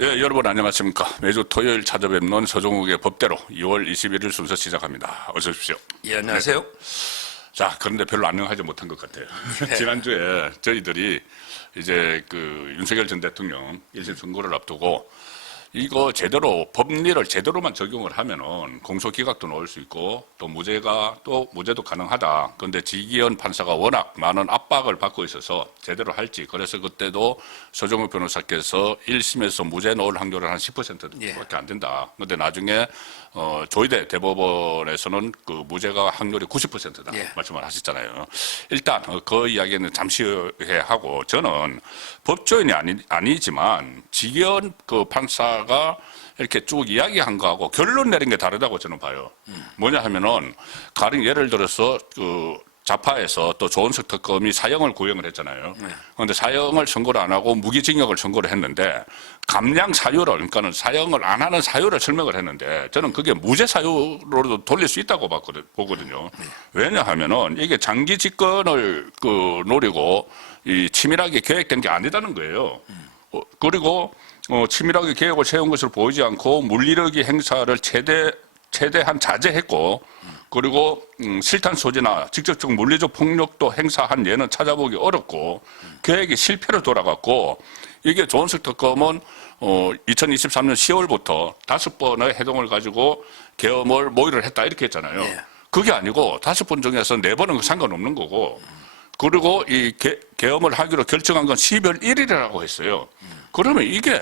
예, 여러분 안녕하십니까. 매주 토요일 찾아뵙는 서종욱의 법대로 2월 21일 순서 시작합니다. 어서 오십시오. 예, 안녕하세요. 자, 그런데 별로 안녕하지 못한 것 같아요. 지난주에 저희들이 이제 그 윤석열 전 대통령 1심 선고를 앞두고 이거 제대로 법리를 제대로만 적용을 하면은 공소기각도 넣을 수 있고 또 무죄도 가능하다. 그런데 지기현 판사가 워낙 많은 압박을 받고 있어서 제대로 할지. 그래서 그때도 서정욱 변호사께서 1심에서 무죄 넣을 확률은 한 10%밖에 안 된다. 그런데 나중에 조희대 대법원에서는 그 무죄가 확률이 90%다 말씀을 하셨잖아요. 일단 그 이야기는 잠시 후에 하고 저는 법조인이 아니지만 지기현 그 판사가 이렇게 쭉 이야기한 거하고 결론 내린 게 다르다고 저는 봐요. 뭐냐 하면은 가령 예를 들어서 그 좌파에서 또 조은석 특검이 사형을 구형을 했잖아요. 그런데 사형을 선고를 안 하고 무기징역을 선고를 했는데 감량 사유를 그러니까는 사형을 안 하는 사유를 설명을 했는데 저는 그게 무죄 사유로도 돌릴 수 있다고 보거든요. 왜냐하면은 이게 장기 집권을 그 노리고 이 치밀하게 계획된 게 아니다는 거예요. 그리고 치밀하게 계획을 세운 것을 보이지 않고 물리력의 행사를 최대한 자제했고 그리고 실탄 소지나 직접적 물리적 폭력도 행사한 예는 찾아보기 어렵고 계획이 실패로 돌아갔고 이게 조은석 특검은 2023년 10월부터 5번의 해동을 가지고 계엄을 모의를 했다 이렇게 했잖아요. 그게 아니고 5번 중에서 4번은 상관없는 거고 그리고 이 계엄을 하기로 결정한 건 12월 1일이라고 했어요. 그러면 이게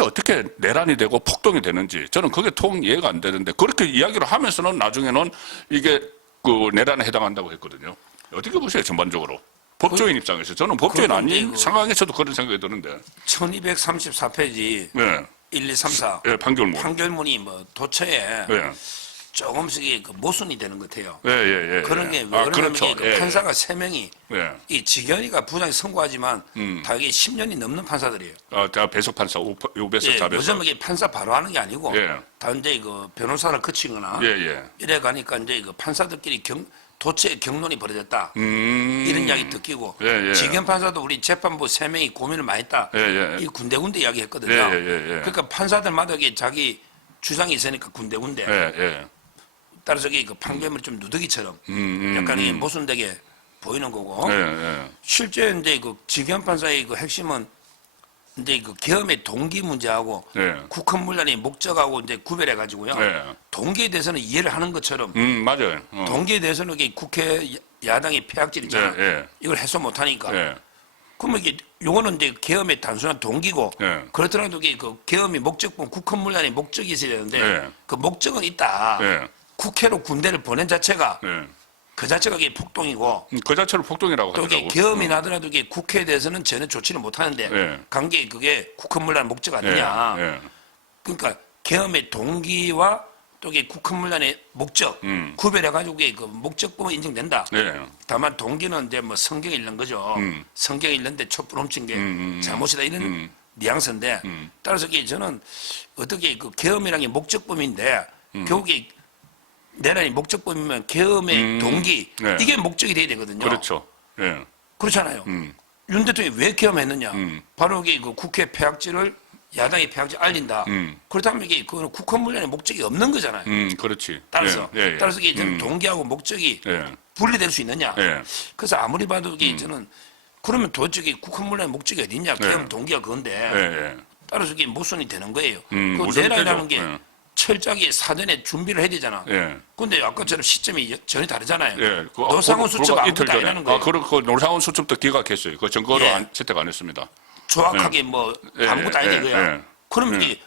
어떻게 내란이 되고 폭동이 되는지 저는 그게 통 이해가 안 되는데 그렇게 이야기를 하면서는 나중에는 이게 그 내란에 해당한다고 했거든요. 어떻게 보세요 전반적으로? 법조인 입장에서 저는 법조인 아닌 상황에서도 그런 생각이 드는데 1234페이지 1, 2, 3, 4 판결문이 뭐 도처에 조금씩 그 모순이 되는 것 같아요. 그런 게 왜 그렇죠. 그 판사가 3명이 이 지견이가 부장이 선고하지만 다 이게 10년이 넘는 판사들이에요. 다 배석 판사, 우배석, 자배석. 요즘 이게 판사 바로 하는 게 아니고 다 이제 그 변호사를 거치거나 이래 가니까 이제 그 판사들끼리 도처에 경론이 벌어졌다. 이런 이야기 듣기고 지견 판사도 우리 재판부 3명이 고민을 많이 했다. 이 군데군데 이야기했거든요. 그러니까 판사들마다 자기 주장이 있으니까 군데군데. 따라서 그 판결문이 좀 누더기처럼 약간 모순되게 보이는 거고 실제 이제 그 지기현 판사의 그 핵심은 이제 그 계엄의 동기 문제하고 국헌 문란의 목적하고 이제 구별해 가지고요. 동기에 대해서는 이해를 하는 것처럼 맞아요. 동기에 대해서는 국회 야당의 폐악질 있잖아요. 이걸 해소 못 하니까 그러면 이게 요거는 이제 계엄의 단순한 동기고 그렇더라도 그 계엄의 목적본 국헌 문란의 목적이 있어야 되는데 그 목적은 있다. 국회로 군대를 보낸 자체가 그 자체가 이게 폭동이고 그 자체로 폭동이라고 또 하더라고요. 이게 계엄이 나더라도 이게 국회에 대해서는 전혀 좋지는 못하는데 관계 그게 국헌문란 목적 아니냐. 그러니까 계엄의 동기와 또 이게 국헌문란의 목적 구별해 가지고 그 목적법은 인정된다. 다만 동기는 이제 뭐 성경에 있는 거죠. 성경에 있는데 촛불 훔친 게 잘못이다 이런 뉘앙스인데 따라서 저는 어떻게 그 계엄이라는 게 목적범인데 결국에 내란이 목적범이면 계엄의 동기 이게 목적이 돼야 되거든요. 그렇죠. 그렇잖아요. 윤 대통령이 왜 계엄했느냐? 바로 이게 그 국회 폐악질을 야당의 폐악질 알린다. 그렇다면 이게 그거는 국헌문란의 목적이 없는 거잖아요. 그렇지. 따라서 이게 저는 동기하고 목적이 분리될 수 있느냐? 그래서 아무리 봐도 이게 저는 그러면 도대체 국헌문란의 목적이 어디냐? 계엄 동기가 그건데 따라서 이게 모순이 되는 거예요. 그 내란이라는 게 철저하게 사전에 준비를 해야 되잖아. 근데 아까처럼 시점이 전혀 다르잖아요. 노상훈 수첩 아무것도 아니라는 거예요. 그 노상훈 수첩도 기각했어요. 그 증거로 채택 안 했습니다. 정확하게 뭐 아무것도 아니고요. 그러면 이게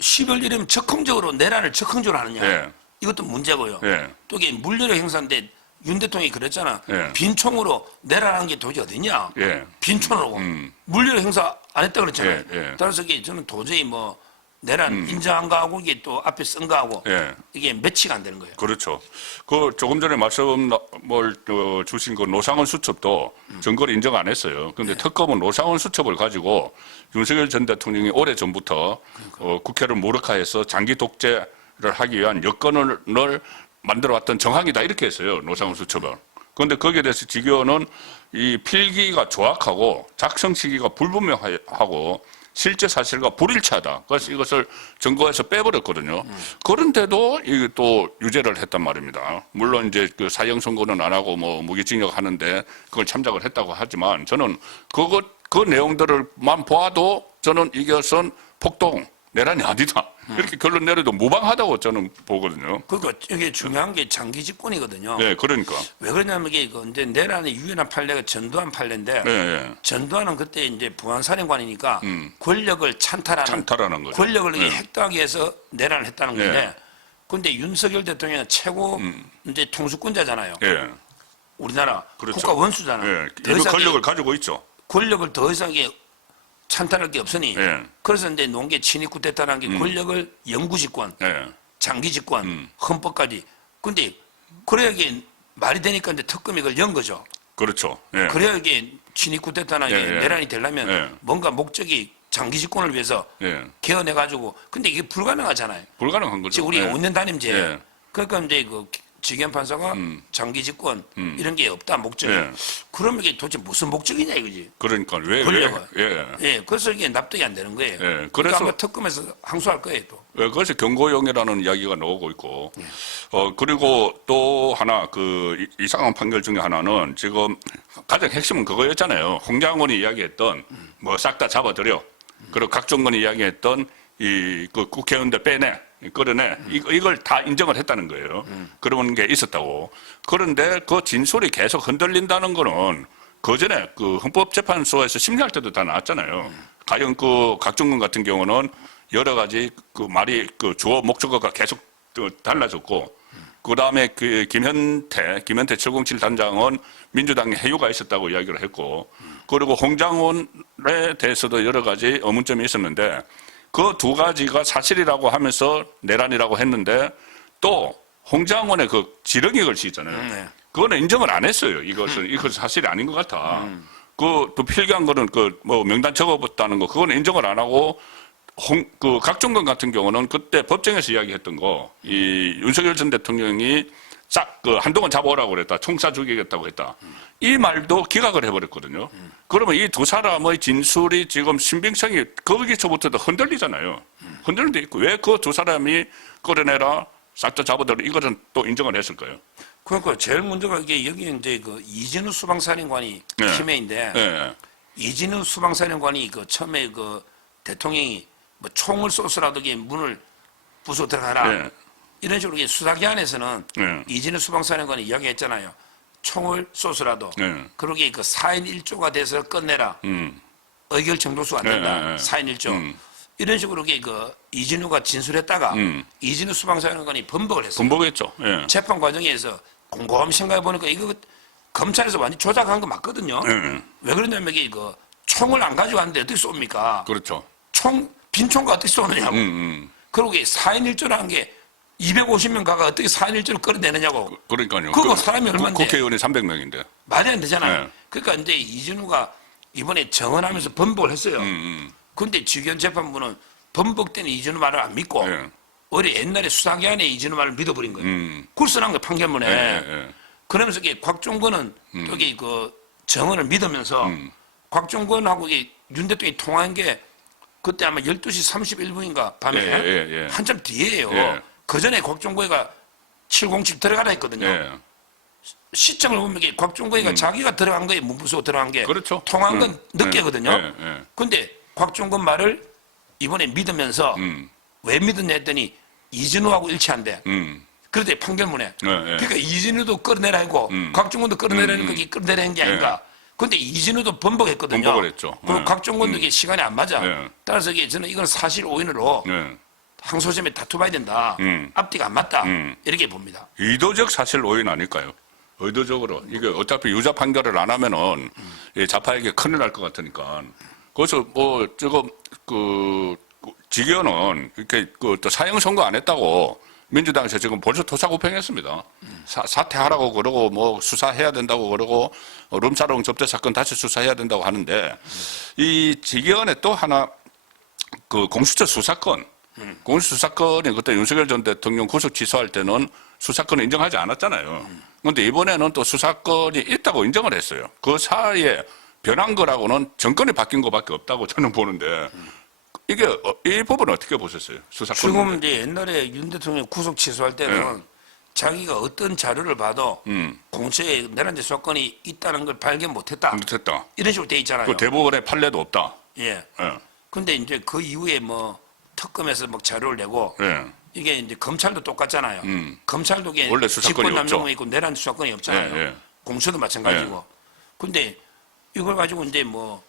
10월 1일이면 적극적으로 내란을 적극적으로 하느냐. 이것도 문제고요. 또 이게 물리력 행사인데 윤 대통령이 그랬잖아. 빈총으로 내란한 게 도저히 어디냐. 빈총으로. 물리력 행사 안 했다 그랬잖아요. 따라서 이게 저는 도저히 뭐 내란 인정한 거하고 이게 또 앞에 쓴 거하고 이게 매치가 안 되는 거예요. 그렇죠. 그 조금 전에 말씀을 주신 그 노상훈 수첩도 증거를 인정 안 했어요. 그런데 특검은 노상훈 수첩을 가지고 윤석열 전 대통령이 오래 전부터 국회를 무력화해서 장기 독재를 하기 위한 여건을 만들어왔던 정황이다 이렇게 했어요. 노상훈 수첩은. 그런데 거기에 대해서 지교는 이 필기가 조악하고 작성 시기가 불분명하고 실제 사실과 불일치하다. 그래서 이것을 정거해서 빼버렸거든요. 그런데도 이게 또 유죄를 했단 말입니다. 물론 이제 그 사형 선고는 안 하고 뭐 무기징역 하는데 그걸 참작을 했다고 하지만 저는 그 내용들을만 보아도 저는 이것은 폭동, 내란이 아니다. 이렇게 결론 내려도 무방하다고 저는 보거든요. 그러니까 이게 중요한 게 장기 집권이거든요. 네, 그러니까. 왜 그러냐면 이게 이제 내란의 유일한 판례가 전두환 판례인데 네. 전두환은 그때 이제 부안사령관이니까 권력을 찬탈하는 거죠. 권력을 네. 획득하기 위해서 내란을 했다는 건데 네. 그런데 윤석열 대통령은 최고 이제 통수권자잖아요. 예. 우리나라 그렇죠. 국가 원수잖아요. 예. 더 그 이상 권력을 가지고 있죠. 권력을 더 이상 찬탈할 게 없으니 예. 그래서 이제 놓은 게 친위 쿠데타라는 게 권력을 영구집권, 예. 장기집권, 헌법까지. 근데 그래야 이게 말이 되니까 이제 특검이 그걸 연 거죠. 그렇죠. 예. 그래야 이게 친위 쿠데타나 이게 내란이 되려면 예. 뭔가 목적이 장기 집권을 위해서 예. 개헌해 가지고 근데 이게 불가능하잖아요. 불가능한 거죠. 지금 우리 예. 5년 단임제. 예. 그러니까 이제 그 지견 판사가 장기 집권 이런 게 없다 목적이. 예. 그러면 이게 도대체 무슨 목적이냐 이거지. 그러니까 왜 권력을. 예. 예, 그래서 이게 납득이 안 되는 거예요. 예. 그래서 그래서 아마 특검에서 항소할 거예요 또. 예, 그것이 경고용이라는 이야기가 나오고 있고, 그리고 또 하나, 이상한 판결 중에 하나는 지금 가장 핵심은 그거였잖아요. 홍장원이 이야기했던, 뭐 싹 다 잡아들여. 그리고 각종건이 이야기했던 그 국회의원들 빼내, 끌어내. 이걸 다 인정을 했다는 거예요. 그런 게 있었다고. 그런데 그 진술이 계속 흔들린다는 거는 그 전에 그 헌법재판소에서 심리할 때도 다 나왔잖아요. 과연 그 각종건 같은 경우는 여러 가지 그 말이 그 주어 목적어가 계속 또 달라졌고, 그 다음에 그 김현태 707 단장은 민주당의 해유가 있었다고 이야기를 했고, 그리고 홍장원에 대해서도 여러 가지 의문점이 있었는데, 그 두 가지가 사실이라고 하면서 내란이라고 했는데, 또 홍장원의 그 지렁이 글씨 있잖아요. 네. 그거는 인정을 안 했어요. 이것은 사실이 아닌 것 같아. 또 필기한 거는 뭐 명단 적어봤다는 거, 그거는 인정을 안 하고, 각종건 같은 경우는 그때 법정에서 이야기했던 거, 이 윤석열 전 대통령이 한동안 잡아오라고 그랬다. 총 쏴 죽이겠다고 했다. 이 말도 기각을 해버렸거든요. 그러면 이 두 사람의 진술이 지금 신빙성이 거기서부터도 흔들리잖아요. 흔들리는데 있고, 왜 그 두 사람이 끌어내라, 싹 다 잡아들어, 이거는 또 인정을 했을까요? 그러니까 제일 문제가 이게 여기 이제 그 이진우 수방사령관이 네. 키메인데 네. 이진우 수방사령관이 그 처음에 그 대통령이 뭐 총을 쏘서라도 이게 문을 부숴 들어가라. 네. 이런 식으로 이게 수사기관에서는 네. 이진우 수방사령관이 이야기했잖아요. 총을 쏘서라도 네. 그러게 그 4인 1조가 돼서 끝내라. 의결 정도수가 안 된다. 네. 4인 1조. 이런 식으로 이게 그 이진우가 진술했다가 이진우 수방사령관이 번복을 했어요. 분복했죠. 예. 재판 과정에서 곰곰이 생각해 보니까 이거 검찰에서 완전 조작한 거 맞거든요. 예. 왜 그러냐면 이게 그 총을 안 가지고 왔는데 어떻게 쏩니까? 그렇죠. 빈 총과 어떻게 쏘느냐고. 그리고 4인 1조라는 게 250명 가가 어떻게 4인 1조를 끌어내느냐고. 그러니까요. 그거 사람이 얼마인데. 국회의원이 300명인데. 말이 안 되잖아요. 네. 그러니까 이제 이진우가 이번에 정언하면서 번복을 했어요. 근데 지견 재판부는 번복된 이진우 말을 안 믿고 예. 오히려 옛날에 수사기관에 이진우 말을 믿어버린 거예요. 굴선한 거예요, 판결문에. 예. 그러면서 이게 곽종건은 여기 그 정언을 믿으면서 곽종건하고 윤 대통령이 통화한 게 그때 아마 12시 31분인가 밤에 예. 한참 뒤에요. 예. 그 전에 곽종건이가 707 들어가라 했거든요. 예. 시점을 보면 이게 곽종건이가 자기가 들어간 거에 문부소 들어간 게 그렇죠. 통화한 건 늦게거든요. 예. 근데 곽종건 말을 이번에 믿으면서 왜 믿었냐 했더니 이진우하고 일치한대. 그런데 판결문에. 그러니까 이진우도 끌어내라 하고 곽종건도 끌어내라는 게 끌어내라는 게 아닌가. 근데 이진우도 번복했거든요. 번복을 했죠. 그리고 곽종건도 이게 시간이 안 맞아. 네. 따라서 이게 저는 이건 사실 오인으로 항소심에 다투봐야 된다. 앞뒤가 안 맞다. 이렇게 봅니다. 의도적 사실 오인 아닐까요? 의도적으로. 이게 어차피 유죄 판결을 안 하면은 이 자파에게 큰일 날 것 같으니까. 그래서 뭐 지금 직위원은 이렇게 또 사형 선고 안 했다고 민주당에서 지금 벌써 토사구팽했습니다. 사퇴하라고 그러고 뭐 수사해야 된다고 그러고 룸사롱 접대 사건 다시 수사해야 된다고 하는데 이 직위원회 또 하나 그 공수처 수사권 공수처 수사권이 그때 윤석열 전 대통령 구속 취소할 때는 수사권을 인정하지 않았잖아요. 그런데 이번에는 또 수사권이 있다고 인정을 했어요. 그 사이에 변한 거라고는 정권이 바뀐 것밖에 없다고 저는 보는데 이게 이 부분은 어떻게 보셨어요? 수사권 지금 문제. 이제 옛날에 윤 대통령 구속 취소할 때는 자기가 어떤 자료를 봐도 공처에 내란죄 수사권이 있다는 걸 발견 못했다. 못했다. 이런 식으로 돼 있잖아요. 그 대법원의 판례도 없다. 예. 예. 근데 이제 그 이후에 뭐 특검에서 막 자료를 내고 예. 이게 이제 검찰도 똑같잖아요. 검찰도 이게 원래 수사권이 직권 없죠. 남용이 있고 내란 수사권이 없잖아요. 예, 예. 공수도 마찬가지고. 근데 이걸 가지고 이제 뭐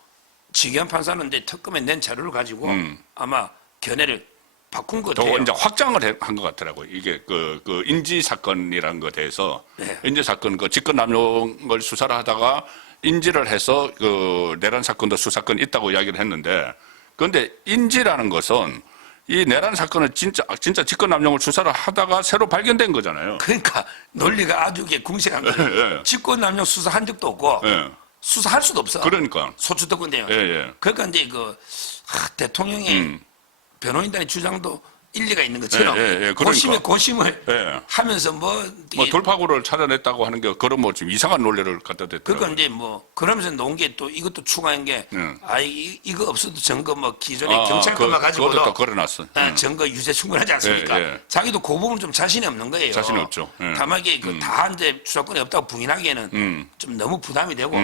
지기현 판사는 이제 특검에 낸 자료를 가지고 아마 견해를 바꾼 것 더 같아요. 이제 확장을 한 것 같더라고요. 이게 그 인지 사건이라는 것에 대해서 네. 인지 사건 그 직권 남용을 수사를 하다가 인지를 해서 그 내란 사건도 수사권이 있다고 이야기를 했는데, 그런데 인지라는 것은 이 내란 사건은 진짜 직권 남용을 수사를 하다가 새로 발견된 거잖아요. 그러니까 논리가 아주 이게 궁색한 거예요. 예, 예. 직권 남용 수사한 적도 없고 예. 수사할 수도 없어. 그러니까. 소추특권대요. 예, 예. 그러니까 이제 대통령의 변호인단의 주장도 일리가 있는 것처럼 예, 예, 예. 그러니까. 고심에 고심을 예. 하면서 뭐 돌파구를 찾아냈다고 하는 게 그런 뭐 지금 이상한 논리를 갖다 댔더라고요. 그러니까 이제 뭐 그러면서 놓은 게 또 이것도 추가한 게 이거 없어도 증거 뭐 기존에 경찰권만 가지고도 그것도 또 걸어놨어. 증거 유죄 충분하지 않습니까? 예, 예. 자기도 그 부분 좀 자신이 없는 거예요. 자신이 없죠. 예. 다만 이게 다 이제 수사권이 없다고 부인하기에는 좀 너무 부담이 되고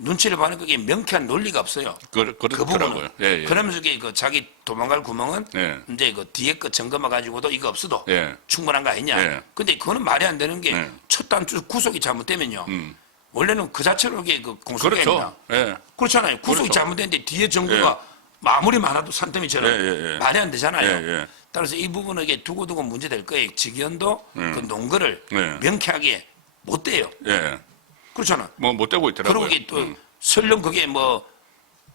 눈치를 봐는 그게 명쾌한 논리가 없어요. 그 그렇더라고요. 부분은. 예, 예. 그러면서 이게 자기 도망갈 구멍은 예. 이제 뒤에 거 증거만 가지고도 이거 없어도 예. 충분한 거 아니냐. 예. 근데 그거는 말이 안 되는 게 예. 첫 단추 구속이 잘못되면요. 원래는 그 자체로 이게 공소가 그렇죠. 아니라 예. 그렇잖아요. 구속이 그렇죠. 잘못됐는데 뒤에 증거가 아무리 많아도 산더미처럼 예, 예, 예. 말이 안 되잖아요. 예, 예. 따라서 이 부분은 이게 두고두고 문제될 거예요. 직위원도 그 논거를 예. 명쾌하게 못 대요. 예. 그렇잖아. 뭐 못 되고 있더라고요. 그리고 이게 또 설령 그게 뭐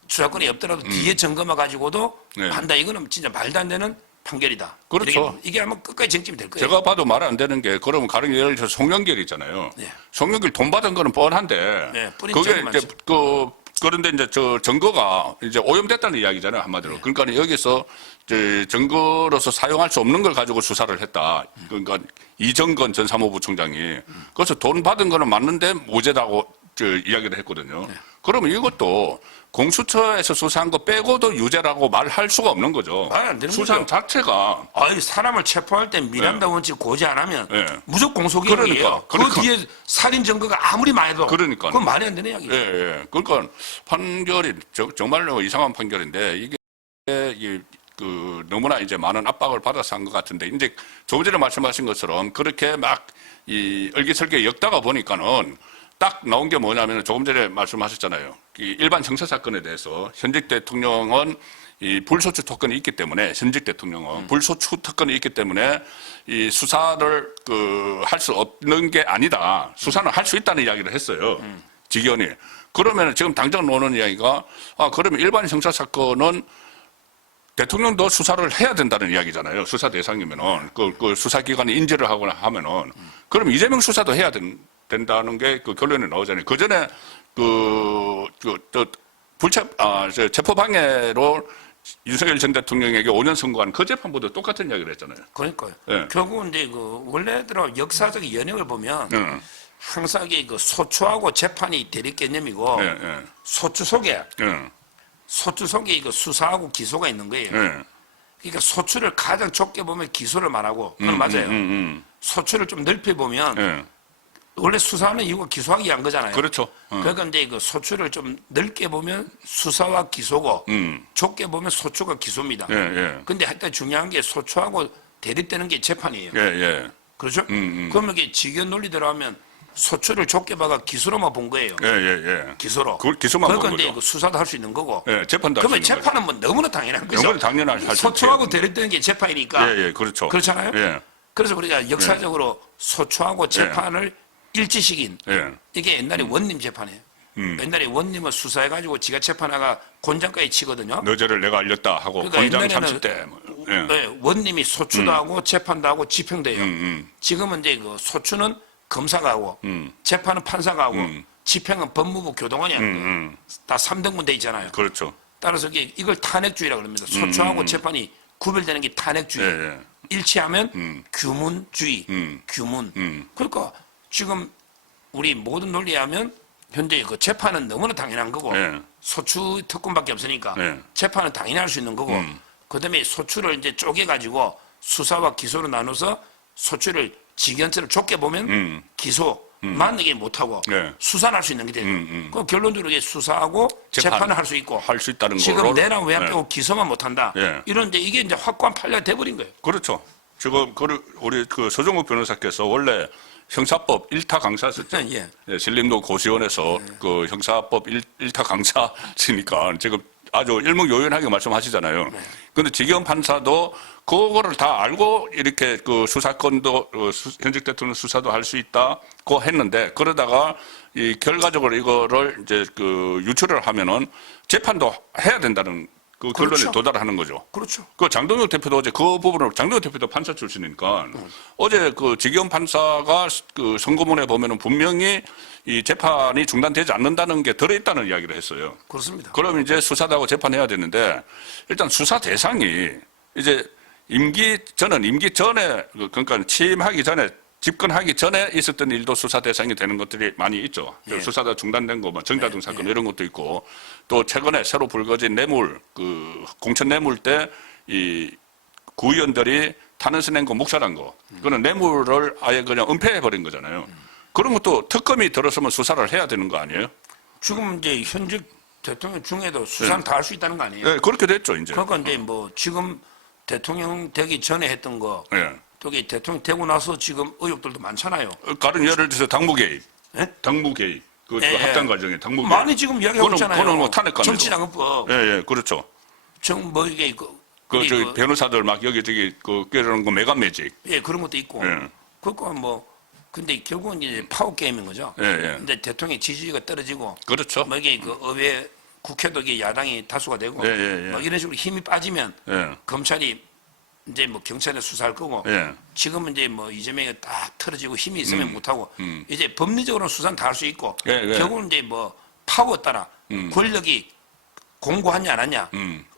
수사권이 없더라도 뒤에 증거만 가지고도 네. 한다. 이거는 진짜 말도 안 되는 판결이다. 그렇죠. 이게 아마 끝까지 쟁점이 될 거예요. 제가 봐도 말 안 되는 게, 그러면 가령 예를 들어서 송영길 있잖아요. 네. 송영길 돈 받은 거는 뻔한데, 네, 뿌린 그게 적은 이제 많죠. 그런데 이제 저 증거가 이제 오염됐다는 이야기잖아요, 한마디로. 네. 그러니까 여기서 이제 증거로서 사용할 수 없는 걸 가지고 수사를 했다. 그러니까 이정건 전 사무부총장이. 그래서 돈 받은 거는 맞는데 무죄다고 이야기를 했거든요. 네. 그러면 이것도 공수처에서 수사한 거 빼고도 유죄라고 말할 수가 없는 거죠. 말이 안 되는 수사 거죠. 자체가. 아니 사람을 체포할 때 미란다 원칙 고지 안 하면 네. 무조건 공소기록이에요. 그러니까. 그 뒤에 살인 증거가 아무리 많아도 그러니까. 그건 말이 안 되는 이야기예요. 예, 예. 그러니까 판결이 정말로 이상한 판결인데, 이게 너무나 이제 많은 압박을 받아서 한 것 같은데, 이제 조금 전에 말씀하신 것처럼 그렇게 막 이 얼기설기 엮다가 보니까는 딱 나온 게 뭐냐면, 조금 전에 말씀하셨잖아요. 이 일반 형사 사건에 대해서 현직 대통령은 이 불소추 특권이 있기 때문에, 현직 대통령은 불소추 특권이 있기 때문에 이 수사를 할 수 없는 게 아니다. 수사는 할 수 있다는 이야기를 했어요. 직위원이. 그러면 지금 당장 나오는 이야기가, 그러면 일반 형사 사건은 대통령도 수사를 해야 된다는 이야기잖아요. 수사 대상이면은. 그 수사기관이 인지를 하거나 하면은. 그럼 이재명 수사도 해야 된다는 게 그 결론이 나오잖아요. 그 전에 체포방해로 윤석열 전 대통령에게 5년 선고한 그 재판보다 똑같은 이야기를 했잖아요. 그러니까요. 예. 결국은 이제 원래대로 역사적 연역을 보면 예. 항상 이게 소추하고 재판이 대립 개념이고 예, 예. 소추 속에 예. 수사하고 기소가 있는 거예요. 예. 그러니까 소추를 가장 좁게 보면 기소를 말하고 그건 맞아요. 소추를 좀 넓혀 보면 예. 원래 수사하는 이유가 기소하기 위한 거잖아요. 그렇죠. 그러니까 이제 그 소추를 좀 넓게 보면 수사와 기소고 좁게 보면 소추가 기소입니다. 예, 예. 근데 하여튼 중요한 게 소추하고 대립되는 게 재판이에요. 예, 예. 그렇죠? 그러면 이게 직연 논리대로 하면 소추를 좁게 봐가 기소로만 본 거예요. 예, 예, 예. 기소로. 그 기소만 그러니까 본 이제 거죠. 그 수사도 할 수 있는 거고. 예, 재판도 할 수 그러면 있는 거죠. 재판은 뭐 너무나 당연한 거죠. 너무나 당연하게 할수 소추하고 있죠. 대립되는 게 재판이니까. 예, 예, 그렇죠. 그렇잖아요. 예. 그래서 우리가 역사적으로 소추하고 재판을 일치시킨 예. 이게 옛날에 원님 재판이에요. 옛날에 원님은 수사해가지고 지가 재판하가 곤장까지 치거든요. 너제를 내가 알렸다 하고 그러니까 권장 옛날에는 30대. 예. 네, 원님이 소추도 하고 재판도 하고 집행돼요. 지금은 이제 그 소추는 검사가 하고 재판은 판사가 하고 집행은 법무부 교동원이 하는 거예요. 다 3등분 돼 있잖아요. 그렇죠. 따라서 이걸 탄핵주의라고 합니다. 소추하고 재판이 구별되는 게 탄핵주의. 예, 예. 일치하면 규문주의, 규문. 그러니까 지금 우리 모든 논리에 하면 현재 그 재판은 너무나 당연한 거고 예. 소추 특권밖에 없으니까 예. 재판은 당연히 할 수 있는 거고 그다음에 소추를 이제 쪼개가지고 수사와 기소로 나눠서 소추를 직연처럼 좁게 보면 기소 만약에 못하고 네. 수사를 할 수 있는 게 돼요. 그 결론적으로 이게 수사하고 재판을 할 수 있고 할 수 있다는 지금 거로 내란 외환 빼고 기소만 못한다. 네. 이런데 이게 이제 확고한 판례가 돼버린 거예요. 그렇죠. 지금 우리 그 서정욱 변호사께서 원래 형사법 1타 강사였죠. 예. 예, 신림동 고시원에서 그 형사법 1타 강사시니까 지금 아주 일목요연하게 말씀하시잖아요. 그런데 지경 판사도 그거를 다 알고 이렇게 그 수사권도 현직 대통령 수사도 할 수 있다고 했는데 그러다가 이 결과적으로 이거를 이제 그 유출을 하면은 재판도 해야 된다는 그 결론에 그렇죠. 도달하는 거죠. 그렇죠. 그 장동혁 대표도 어제 그 부분을 장동혁 대표도 판사 출신이니까 어제 그 지기현 판사가 그 선고문에 보면은 분명히 이 재판이 중단되지 않는다는 게 들어있다는 이야기를 했어요. 그렇습니다. 그럼 이제 수사도 하고 재판해야 되는데 일단 수사 대상이 이제 저는 임기 전에 그러니까 취임하기 전에 집권하기 전에 있었던 일도 수사 대상이 되는 것들이 많이 있죠. 예. 수사다 중단된 거, 뭐 정다등 사건 이런 것도 있고 또 최근에 새로 불거진 뇌물, 그 공천 뇌물 때 이 구의원들이 탄원서 낸 거 묵살한 거, 그거는 뇌물을 아예 그냥 은폐해 버린 거잖아요. 그런 것도 특검이 들어서면 수사를 해야 되는 거 아니에요? 지금 이제 현직 대통령 중에도 수사는 다 할 수 있다는 거 아니에요? 네, 그렇게 됐죠 이제. 그러니까 이제 뭐 지금 대통령 되기 전에 했던 거, 예. 또 대통령 되고 나서 지금 의혹들도 많잖아요. 다른 예를 들어서 당무 개입, 예? 당무 개입, 그 예, 합당 예. 과정에 당무 개입. 많이 지금 이야기하고 있잖아요. 그거는 뭐 탄핵감이죠. 정치자금법, 예, 예, 그렇죠. 뭐 이게 저기 변호사들 막 여기저기 그 매간 매직. 예, 그런 것도 있고. 예. 그거 뭐 근데 결국은 이제 파워 게임인 거죠. 예, 예. 근데 대통령의 지지율가 떨어지고, 그렇죠. 뭐 이게 그 의회 국회도 이게 야당이 다수가 되고, 예, 예, 예. 뭐 이런 식으로 힘이 빠지면 예. 검찰이 이제 뭐 경찰에 수사할 거고, 예. 지금은 이제 뭐 이재명이 딱 틀어지고 힘이 있으면 못하고, 이제 법리적으로는 수사는 다 할 수 있고, 예, 예. 결국은 이제 뭐 파워 따라 권력이 공고하냐 안 하냐,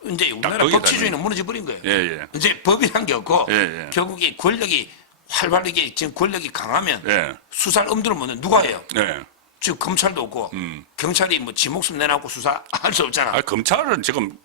이제 우리나라 거기에 법치주의는 무너져 버린 거예요. 예, 예. 이제 법이란 게 없고, 예, 예. 결국에 권력이 활발하게 지금 권력이 강하면 예. 수사를 엄두를 못 내. 누가 해요? 예. 지금 검찰도 없고 경찰이 뭐 지 목숨 내놓고 수사할 수 없잖아. 아, 검찰은 지금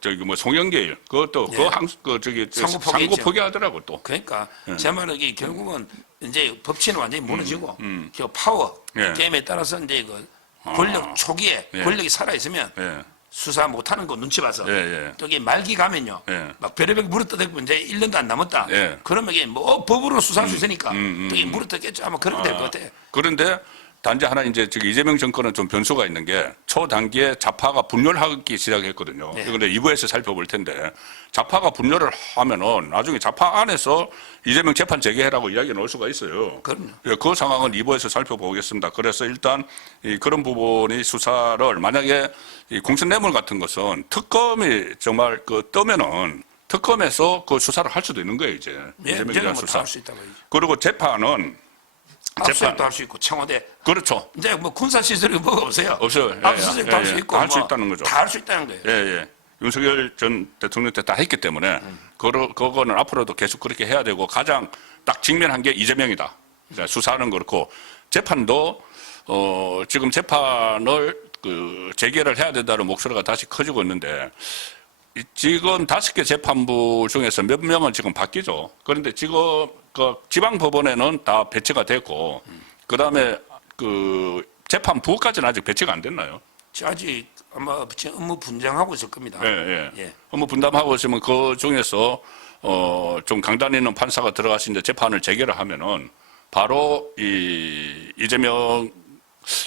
저기 뭐 송영길 그것도 예. 상고 포기했죠. 포기하더라고 또. 그러니까 제 말은 이게 결국은 이제 법치는 완전히 무너지고 그 파워 예. 게임에 따라서 이제 그 권력 초기에 예. 권력이 살아 있으면 예. 수사 못하는 거 눈치 봐서 예, 예. 또 이게 말기 가면요. 예. 막 별의별 물어뜯고 이제 1년도 안 남았다. 예. 그러면 이게 뭐 법으로 수사할 수 있으니까 또 이게 물어뜯겠죠. 아마 그렇게 될 것 같아. 그런데 단지 하나 이제 저기 이재명 정권은 좀 변수가 있는 게 초단기에 좌파가 분열하기 시작했거든요. 네. 그런데 2부에서 살펴볼 텐데 좌파가 분열을 하면은 나중에 좌파 안에서 이재명 재판 재개해라고 이야기 나올 수가 있어요. 그럼요. 예, 그 상황은 2부에서 살펴보겠습니다. 그래서 일단 그런 부분이 수사를 만약에 이 공천 뇌물 같은 것은 특검이 정말 뜨면은 특검에서 그 수사를 할 수도 있는 거예요 이제. 예, 이재명에 이제는 대한 뭐 다 수사. 할 수 있다고 얘기죠. 그리고 재판은 압수수색도 할 수 있고 청와대 그렇죠. 이제 뭐 군사 시설이 뭐가 없어요. 없어요. 예, 압수수색도 할 수 있고 할 수 뭐 있다는 거죠. 다 할 수 있다는 거예요. 예, 예. 윤석열 전 대통령 때 다 했기 때문에 그거는 앞으로도 계속 그렇게 해야 되고 가장 딱 직면한 게 이재명이다. 자, 수사는 그렇고 재판도 지금 재판을 재개를 해야 된다는 목소리가 다시 커지고 있는데 지금 5개 재판부 중에서 몇 명은 지금 바뀌죠. 그런데 지금 그 지방 법원에는 다 배치가 됐고 그다음에 재판부까지는 아직 배치가 안 됐나요? 아직 아마 지금 업무 분장하고 있을 겁니다. 예, 예. 예. 업무 분담하고 있으면 그 중에서 좀 강단 있는 판사가 들어가서 이제 재판을 재개를 하면은 바로 이재명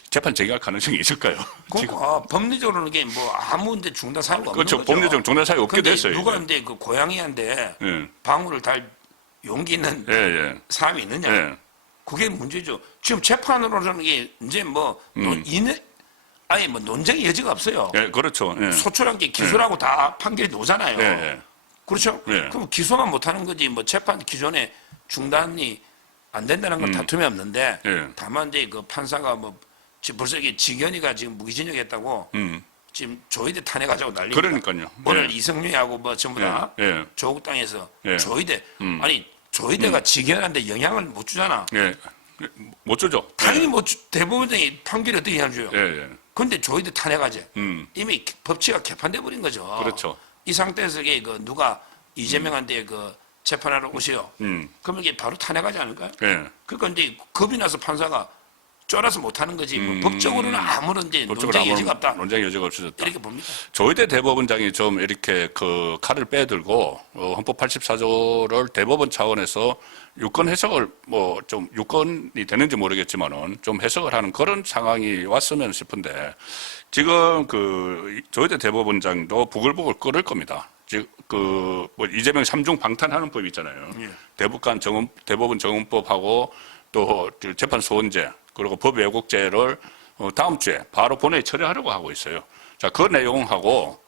재판 재개할 가능성이 있을까요? 그러니까 법리적으로는 이게 뭐 아무 이제 중단 사유가 없는 그렇죠. 거죠. 법리적 중단 사유 없게 근데 됐어요. 누가 이제. 이제 그 고양이한테 예. 방울을 달 용기 있는 예, 예. 사람이 있느냐? 예. 그게 문제죠. 지금 재판으로는 이게 이제 뭐 아니 뭐 논쟁의 여지가 없어요. 예, 그렇죠. 예. 소출한 게 기소라고 다 판결이 나오잖아요. 예, 예. 그렇죠? 예. 그럼 기소만 못하는 거지 뭐 재판 기존에 중단이 안 된다는 건 다툼이 없는데 예. 다만 이제 그 판사가 뭐 지금 벌써 이게 직연이가 지금 무기징역했다고 지금 조의대 탄핵하자고 난리입니다. 그러니까요. 오늘 예. 이성윤하고 뭐 전부 다 예, 예. 조국 땅에서 예. 조의대 아니 조의대가 직연한데 영향을 못 주잖아. 예. 못 주죠. 당연히 뭐 대법원장이 판결이 어떻게 영향을 줘요? 예, 예. 근데 조의대 탄핵하지. 음. 이미 법치가 개판돼 버린 거죠. 그렇죠. 이 상태에서 이게 그 누가 이재명한테 그 재판하러 오시오. 그러면 이게 바로 탄핵하지 않을까요? 예. 그러니까 이제 겁이 나서 판사가 쫄아서 못하는 거지. 뭐 법적으로는 아무런 이제 논쟁 여지가 없다. 논쟁 여지가 없어졌다. 이렇게 봅니다. 조희대 대법원장이 좀 이렇게 그 칼을 빼들고 헌법 84조를 대법원 차원에서 유권 해석을 뭐 좀 유권이 되는지 모르겠지만은 좀 해석을 하는 그런 상황이 왔으면 싶은데 지금 그 조희대 대법원장도 부글부글 끓을 겁니다. 즉 그 뭐 이재명 3중 방탄하는 법 있잖아요. 예. 대법원 정원법하고 또 재판 소원제 그리고 법 왜곡죄를 다음 주에 바로 본회의 처리하려고 하고 있어요. 자, 그 내용하고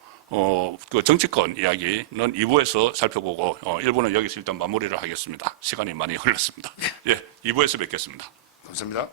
그 정치권 이야기는 2부에서 살펴보고 1부는 여기서 일단 마무리를 하겠습니다. 시간이 많이 흘렀습니다. 예, 2부에서 뵙겠습니다. 감사합니다.